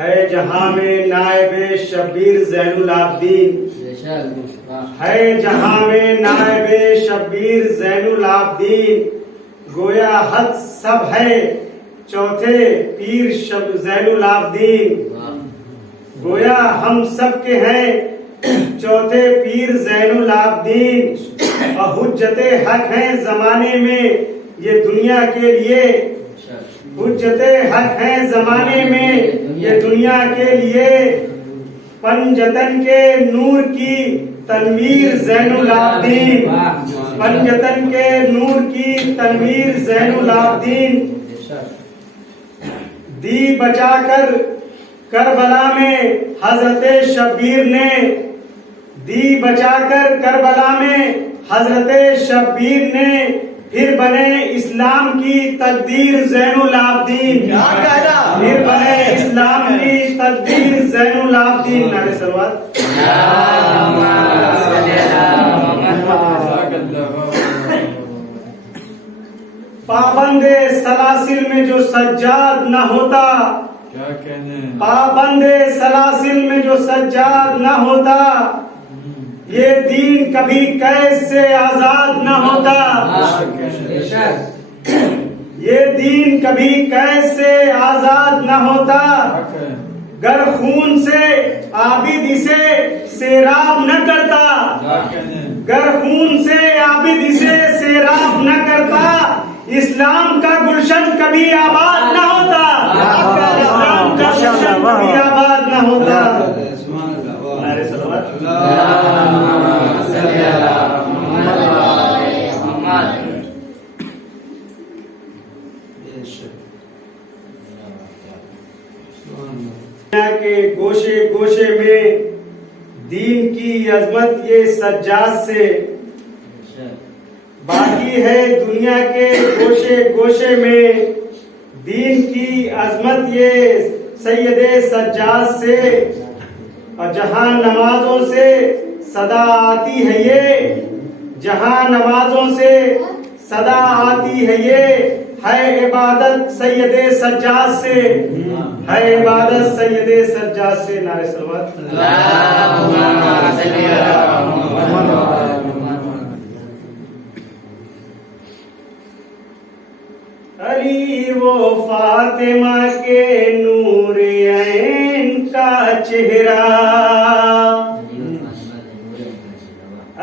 है जहां में नायबे शब्बीर ज़ैनुल आबदीन, है जहां में नायबे शब्बीर ज़ैनुल आबदीन, गोया हद सब है चौथे पीर ज़ैनुल आबदीन, गोया हम सब के हैं चौथे पीर ज़ैनुल आबदीन, और हुज्जते हक हैं जमाने में ये दुनिया के लिए, हुज्जते हक हैं जमाने में ये दुनिया के लिए, पंजतन के नूर की तनवीर ज़ैनुल आबदीन, पंजतन के नूर की तनवीर ज़ैनुल आबदीन, दी बचाकर करबला में हजरत शब्बीर ने, दी बचाकर करबला में हजरत शब्बीर ने, फिर बने इस्लाम की तकदीर ज़ैनुल आबदीन, फिर बने इस्लाम की तकदीर ज़ैनुल आबदीन। नारे सलवात। पाबंदे सलासिल में जो सज्जाद न होता, क्या कहने, पाबंदे सलासिल में जो सज्जाद न होता, ये दीन कभी कैद से आजाद न होता, ये दीन कभी कैद से आजाद न होता, गर खून से आबिद इसे सेराब न करता, गर खून से आबिद इसे सेराब न करता, इस्लाम का गुलशन कभी आबाद न होता, इस्लाम का गुलशन कभी आबाद न होता। नारे सलवात। दुनिया के गोशे गोशे में दीन की अजमत ये सज्जाद से, बाकी है दुनिया के गोशे गोशे में दीन की अजमत ये सैयदे सज्जाद से, और जहां नमाजों से सदा आती है ये, जहां नमाजों से सदा आती है ये, है इबादत सैयदे सज्जाद से, है इबादत सैयदे सज्जाद से। नारे सलवात। अली वो फातिमा के नूर ऐन का चेहरा,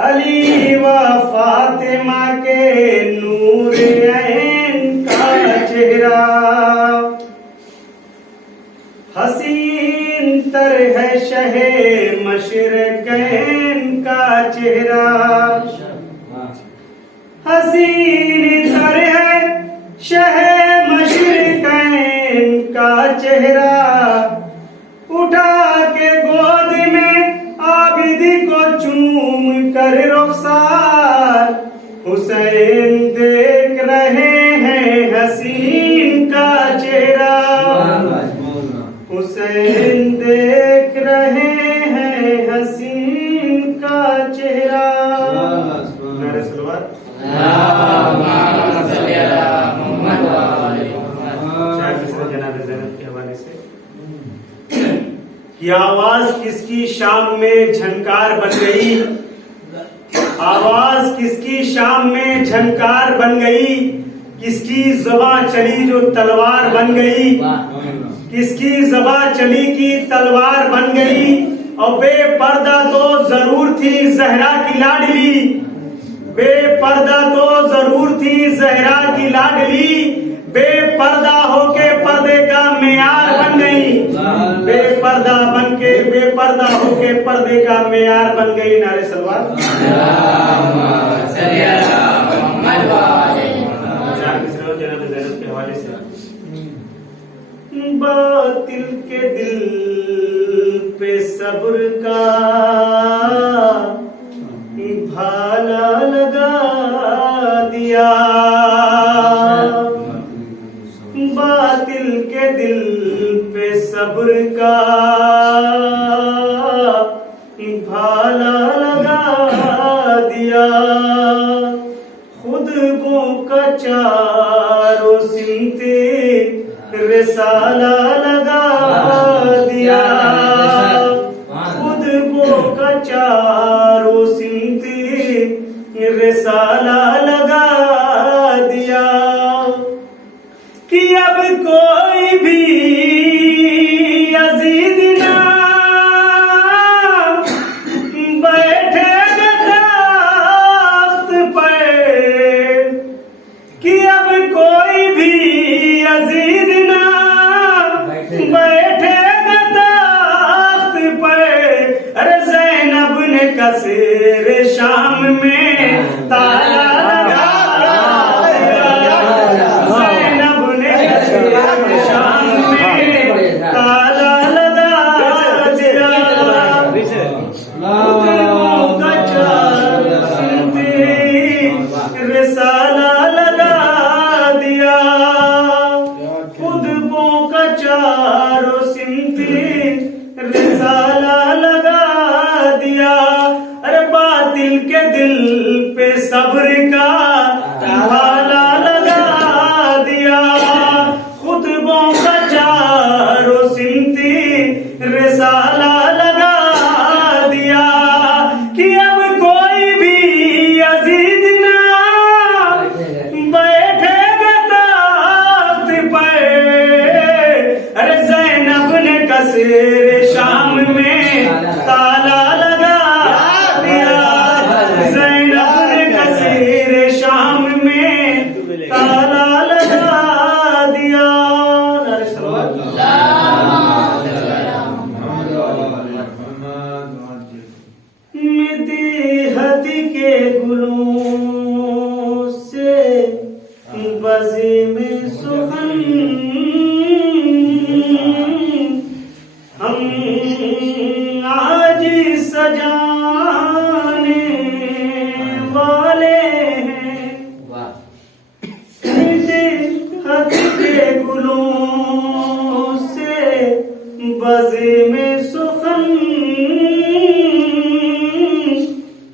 अली व फातिमा के नूर ऐन का चेहरा, हसीन तर है शहे मशरक़ैन का चेहरा, हसीन तर है शहे मशरक़ैन का चेहरा, उठा के गोद में आबिदी को चूम कर रुखसार, हुसैन देख रहे हैं हसीन का चेहरा, हुसैन देख रहे हैं हसीन का चेहरा। नारे सलवात। के हवाले से कि आवाज किसकी शाम में झनकार बन गई, आवाज किसकी शाम में झनकार बन गई, किसकी ज़बां चली जो तलवार बन गई, किसकी ज़बां चली की तलवार बन गई, और बेपर्दा तो जरूर थी ज़हरा की लाडली, बेपर्दा तो जरूर थी ज़हरा की लाडली, बेपर्दा होके पर्दे का मेयार बन गई, बेपर्दा बन के बेपर्दा होके पर्दे का मेयार बन गई। नारे सलवात। के हवाले से बातिल के दिल पे सब्र का भाला लगा दिया, बातिल के दिल पे सब्र का भाला लगा दिया, खुद को कचारो सिमते रिसाला लगा दिया, खुद वो का चारों सिमती रिसाला लगा दिया कि अब कोई भी अजीज ना बैठेगा तख्त पर, कि अब कोई भी अजीज ना बैठेगा तख्त पर। अरे ज़ैनब ने कसेर शाम में ताला लगा दिया, ज़ैनब ने कसेर शाम में ताला लगा दिया, खुतबों का चार सिमती रिसाला लगा दिया, खुतबों का चारों सिमती रिसाला लगा दिया। अरे बातिल के दिल पे सब्र का भाला लगा दिया, खुतबों का चारों सिमती रिसाला लगा दिया कि अब कोई भी अजीज ना बैठेगा तख्त पर। अरे ज़ैनब ने कसेर शाम में ताला लगा दिया, ज़ैनब ने कसेर शाम में ताला लगा दिया। मिदीहत के गुलों से बज़े में सुखन हम आज सजाने वाले हैं, मिदीहत के गुलों से बज़े में सुखन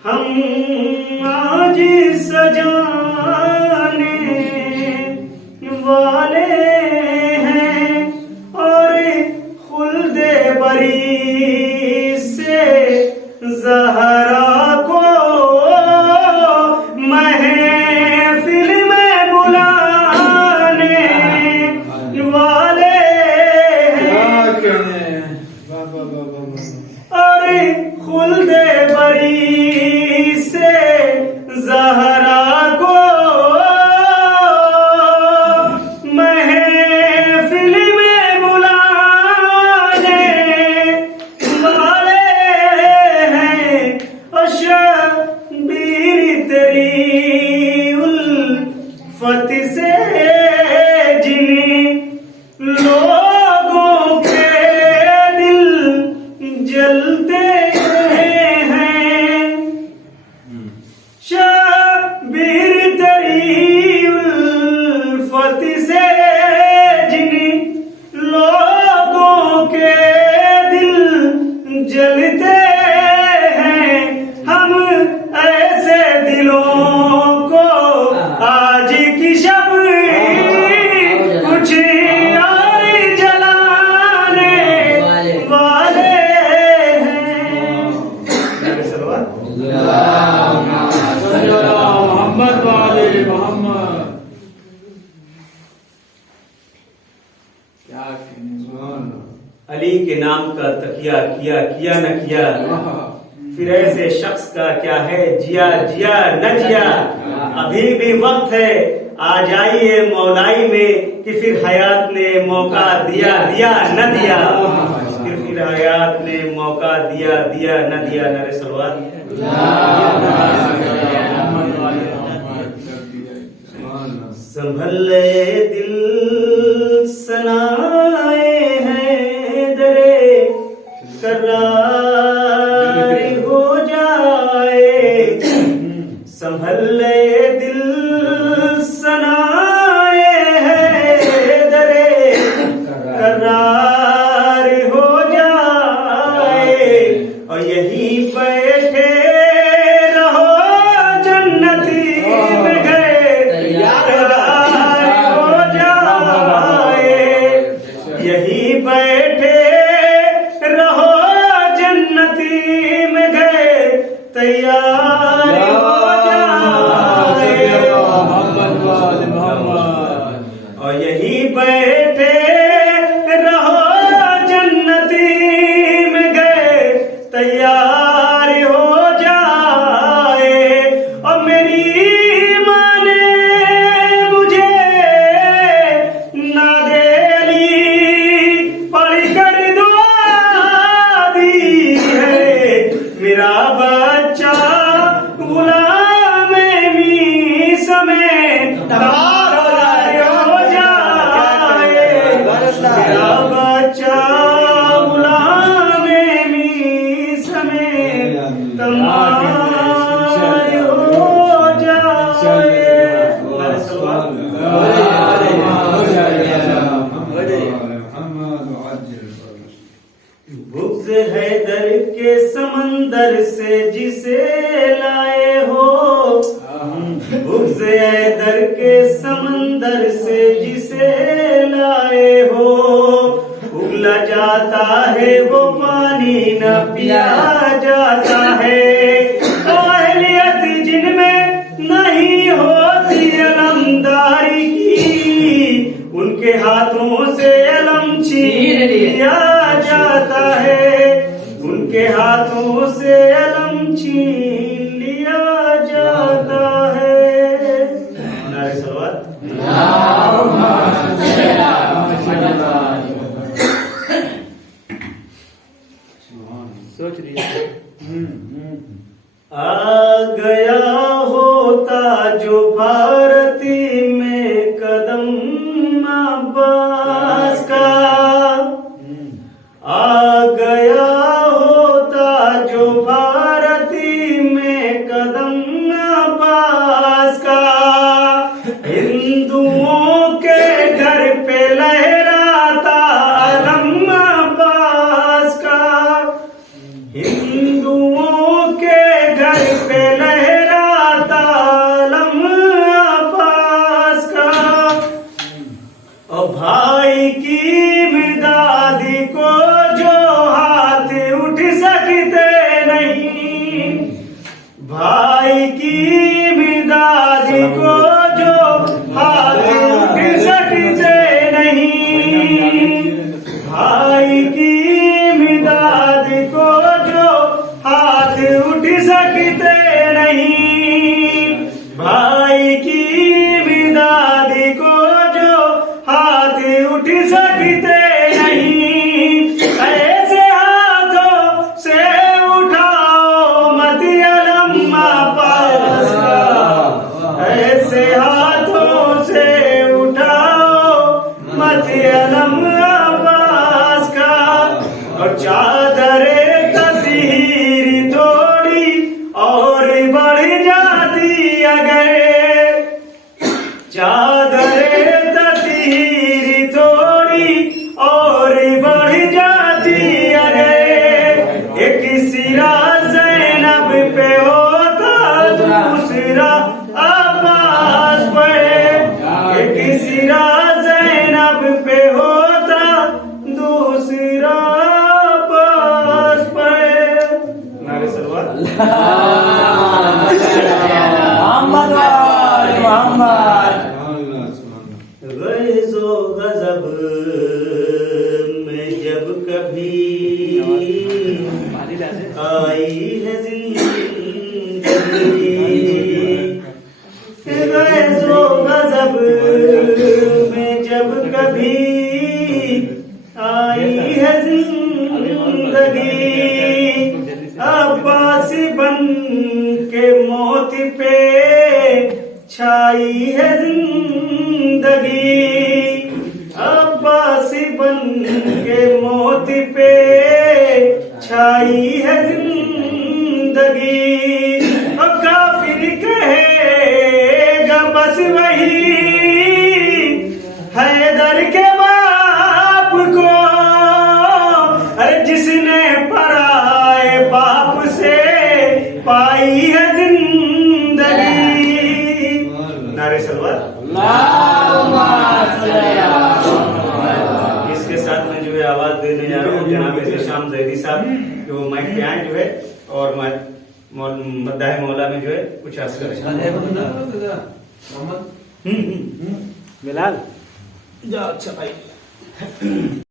हम आज सजाने वाले हैं। और खुल्दे बरी से ज़हरा को महफिल में बुलाने वाले हैं। और खुल्दे बरी से ज़हरा को महफिल में बुलाने वाले हैं। और शबीर तेरी उल्फत से जिन्हीं लोगों के दिल जलते हैं, शबीर तेरी उल्फत से जिन्हीं लोगों के दिल जलते हैं। हम ऐसे दिलों को आज की शब कुछ और जलाने वाले हैं। मोहम्मद वाले मोहम्मद क्या अली के नाम का तकिया किया किया न किया, फिर ऐसे शख्स का क्या है जिया जिया न जिया। अभी भी वक्त है आ जाइए मौलाई में कि फिर हयात ने मौका दिया दिया न दिया, फिर हयात ने मौका दिया दिया न दिया। नरे सलवार संभल दिल सनाए हैं दरे करार हो जाए, संभल दिल सनाए हैं दरे करार हो जाए। और यही बैठे रहो जन्नती में गए यार हो जाए, यही बैठे बुग़्ज़ हैदर के समंदर से जिसे लाए हो, बुग़्ज़ हैदर के समंदर से जिसे लाए हो, उगला जाता है वो पानी न पिया जाता है। तो अहलियत जिनमें नहीं होती अलमदारी की, उनके हाथों से अलम छीन लिया जाता है, उनके हाथों से अलम छीन लिया जाता है। नारे सलवात। सोच लिया। आ गया होता जो भारती में कदम अब्बास का, आ गया होता जो भारती में कदम अब्बास का, हिंदुओं के घर पे लहराता अलम अब्बास का, हिंदुओं के घर पे लहराता अलम अब्बास का। और भाई की मिर्दादी को जो हाथ उठ सकते नहीं, भाई की मिर्दादी को जो हाथ उठ सकते नहीं, भाई की मिर्दादी को जो हाथ उठ सकते नहीं, भाई की मिर्दादी को जो हाथ उठ सकते नहीं। ऐसे हाथों से उठाओ मत अलम अब्बास का, ऐसे हाथों से उठाओ मत अलम अब्बास का। और चादरे तस्वीर थोड़ी और बढ़ जाती अगर, चादरे तस्वीर थोड़ी और बढ़ जाती अगर, एक सिरा ज़ैनब पे होता दूसरा अब्बास पे, एक सिरा ज़ैनब पे होता दूसरा अब्बास पे। नारे सलवात। गैज़ो गज़ब में जब कभी आई है जिंदगी, गैज़ो गज़ब में जब कभी आई है जिंदगी, अब्बास बन के मौत पे छाई है जिंदगी, अब्बास बन के मौत पे छाई है जिंदगी। और काफिर कहेगा बस वही हैदर के बाप को, अरे जिसने पराए बाप से पाई है जिंदगी। नारे सलवात। इसके साथ में जो है आवाज देने जा रहा हूँ जनाब एहतशाम ज़ैदी साहब, जो माइक पे आए जो है और मद्दाह मौला में जो है कुछ अर्ज करें। बिलाल जा अच्छा भाई।